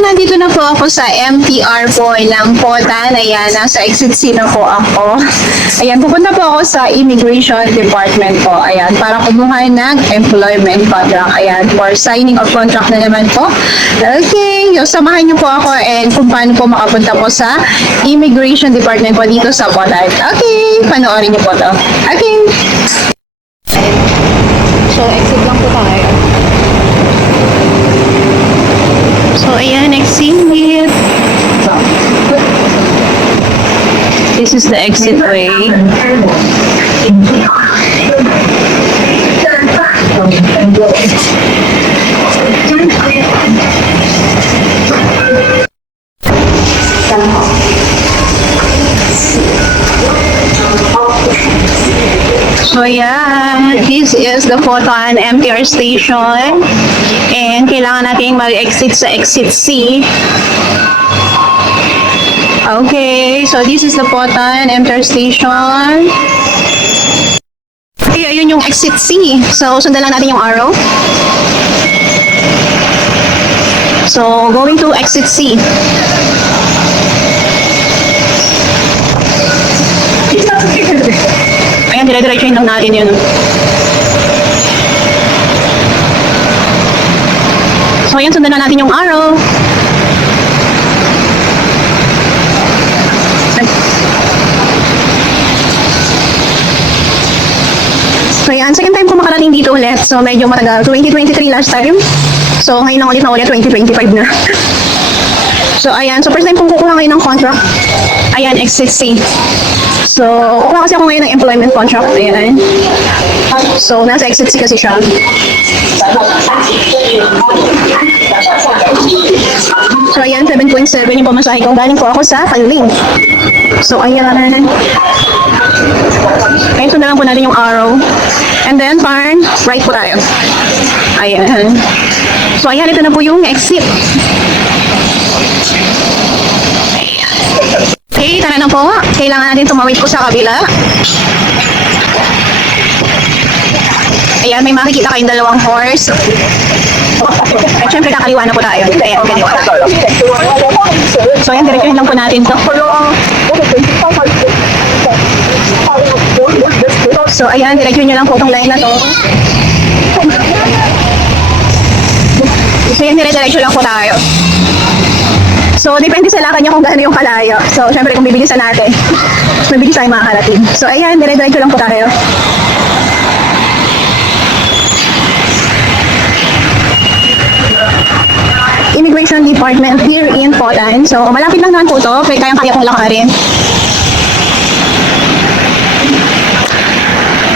nandito na po ako sa MTR po ng Potan. Ayan, nasa exit C na po ako. Ayan, pupunta po ako sa Immigration Department po. Ayan, para kumuha ng employment contract. Ayan, for signing of contract na naman po. Okay, so samahan niyo po ako and kung paano po makapunta po sa Immigration Department po dito sa Potan. Okay, panoorin niyo po to. Okay. So, exit lang po tayo. So, ayan, exit. This is the exit way. So, yeah, this is the Potan MTR station. And kailangan natin mag-exit sa exit C. Okay, so this is the Potan MTR station. Okay, ayun yung exit C. So, sundan lang natin yung arrow. So, going to exit C. Ayan, dire-diretsuhin lang natin yun. So, ayan, sundan na natin yung arrow. So, ayan, second time ko makarating dito ulit. So, medyo matagal. 2023 last time. So, ngayon lang ulit na ulit, 2025 na. So, ayan. So, first time kong kukuha ngayon ng contract. Ayan, exit C. So, kukuha kasi ako ngayon ng employment contract. Ayan. So, nasa exit C kasi siya. So, ayan, 7.7 yung pamasahe ko. Galing po ako sa Kaluling. So, ayan. Ngayon, sundan lang po natin yung arrow. And then, turn right po tayo. Ayan. So, ayan, ito na po yung exit. Okay, tara na po. Kailangan natin tumawid po sa kabila. Ayan, may makikita kayong dalawang horse. At syempre, kakaliwa na po tayo. Ayan, kaliwa. So, ayan, diretsuhin lang po natin to. So, ayan, diretsuhin nyo lang po itong line na to. So, ayan, diretso lang po tayo. So, depende sa lakad nyo kung gaano yung kalayo. So, syempre, kung bibilisan natin, mabilis tayo makakarating. So, ayan, diretso lang po tayo. Immigration Department here in Potan. So, malapit lang naman po ito. Kayang-kaya kong lakarin.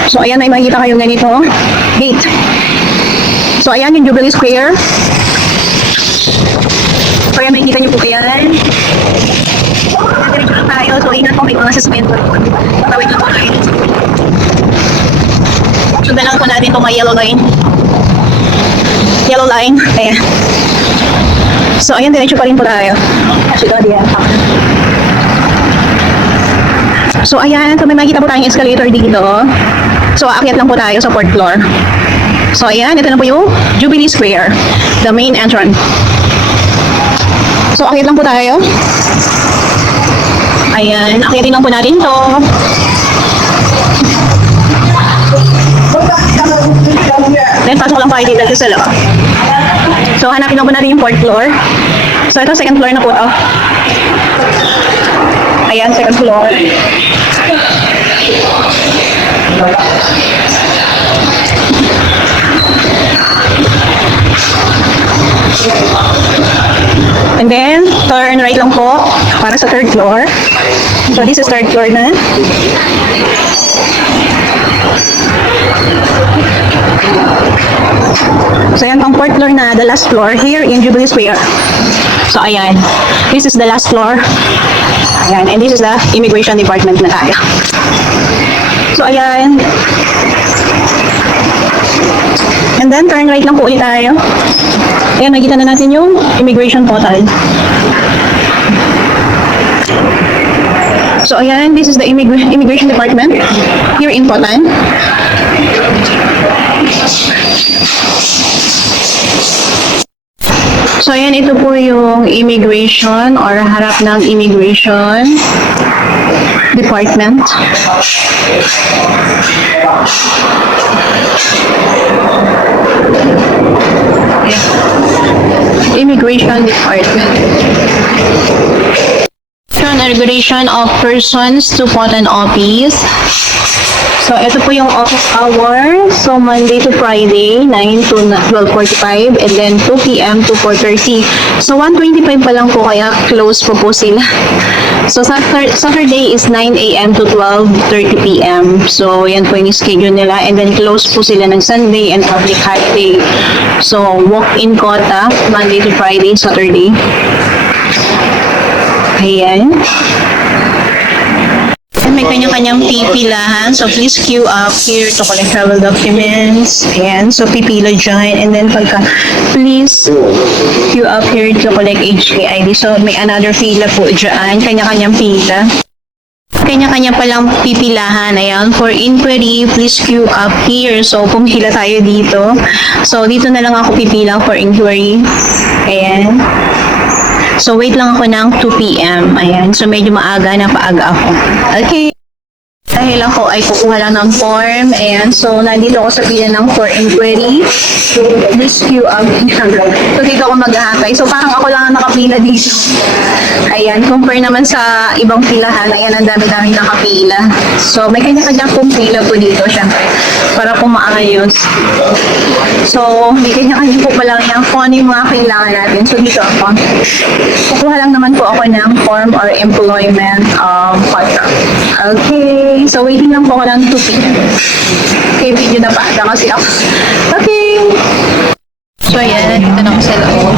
So, ayan, may makikita kayong ganito. Gate. So, ayan yung Jubilee Square. So, ayan, makikita nyo po yan. Diretso lang tayo. So, ingat po, may mga suspendor. Tawid lang po tayo. Sundan lang po natin itong may yellow line. Yellow line. Ayan. So, ayan, diretso pa rin po tayo. So, ayan. So, may makikita po tayong escalator dito. So, aakyat lang po tayo sa 4th floor. So, ayan. Ito na po yung Jubilee Square. The main entrance. So, aakyat lang po tayo. Ayan. Aakyatin lang po natin to. Then, pasok lang po kayo dito sa loob. So, hanapin lang po natin yung 4th floor. So, ito, 2nd floor na po to. Ayan, 2nd floor. And then, turn right lang po para sa 3rd floor. So, this is 3rd floor na. So, yan pang 4th floor na, the last floor here in Jubilee Square. So, ayan. This is the last floor. Ayan. And this is the Immigration Department na tayo. So, ayan. And then, turn right lang po ulit tayo. Ayan, nakikita na natin yung immigration portal. So, ayan, this is the immigration department here in Potan. So, ayan, ito po yung immigration or harap ng immigration department. Immigration department. Regulation of persons to Potan office. So, ito po yung office hours. So, Monday to Friday, 9 to 12:45, and then 2 p.m. to 4:30. So, 1:25 pa lang po, kaya close po sila. So, Saturday is 9 a.m. to 12:30 p.m. So, yan po yung schedule nila. And then, close po sila ng Sunday and public holiday. So, walk-in quota, Monday to Friday, Saturday. Ayan. May kanya-kanyang pipilahan. So, please queue up here to collect travel documents. Ayan. So, pipila dyan. And then, please queue up here to collect HKID. So, may another pila po dyan. Kanya-kanyang pila. Kanya-kanya palang pipilahan. Ayan. For inquiry, please queue up here. So, pumila tayo dito. So, dito na lang ako pipila for inquiry. Ayan. So, wait lang ako ng 2 p.m. Ayan. So, medyo maaga na paaga ako. Okay. Dahil ako ay kukuha lang ng form. Ayan. So, nandito ako sa pila ng for inquiry. Please queue up. So, dito ako maghahakay. So, parang ako lang ang nakapila dito. Ayan. Compare naman sa ibang pilahan. Ayan, ang dami-dami nakapila. So, may kanya-kanya pong pila po dito, syempre. Para po maayos. So, may kanya-kanya po pala yan kung ano yung mga kailangan natin. So, dito ako. Kukuha lang naman po ako ng form or employment contract. Okay. So, waiting lang po ako ng 2 p.m. Okay, video na pa. Kasi ako. Okay. So, ayan. Nandito na ako sa loob.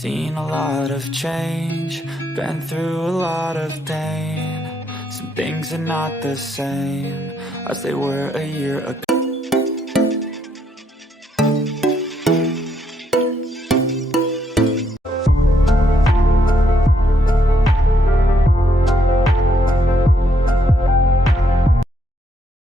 Seen a lot of change, been through a lot of pain. Some things are not the same as they were a year ago.